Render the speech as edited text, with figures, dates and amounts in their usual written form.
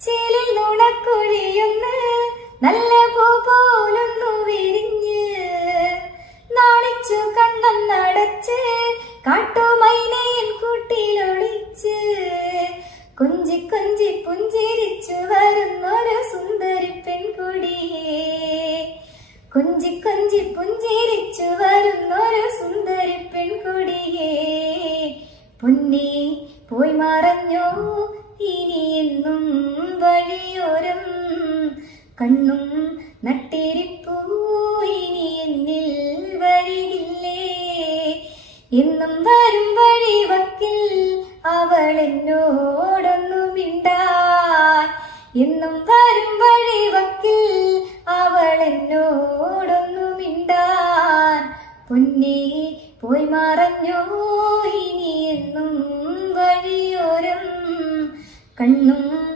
ചേലിൽ നുണക്കുഴിയൊന്ന് നല്ല പൂ പോലൊന്നു വിരിഞ്ഞ് നാണിച്ചു കണ്ണടച്ച് കാട്ടുമൈനയിൽ കൂട്ടിലൊളിച്ച് കൊഞ്ചി കൊഞ്ചി പുഞ്ചിരിച്ചു വരുന്നൊരു സുന്ദരി പെൺകുടിയേ, കൊഞ്ചി കൊഞ്ചി പുഞ്ചിരിച്ചു വരുന്നൊരു സുന്ദരി പെൺകുടിയേ. പൊന്നേ പോയി മറഞ്ഞോ ഇനി എന്നും വഴിയോരം, കണ്ണും നട്ടിരിപ്പൂ ഇനി എന്നിൽ വരികില്ലേ. എന്നും വരും വഴിവക്കിൽ അവൾ എന്നോടൊന്നു മിണ്ടാൻ, എന്നും വരും വഴിവക്കിൽ അവൾ എന്നോടൊന്നു മിണ്ടാൻ. പൊന്നേ പോയി മറഞ്ഞോ ഇനി എന്നും വഴിയോരം, കണ്ണും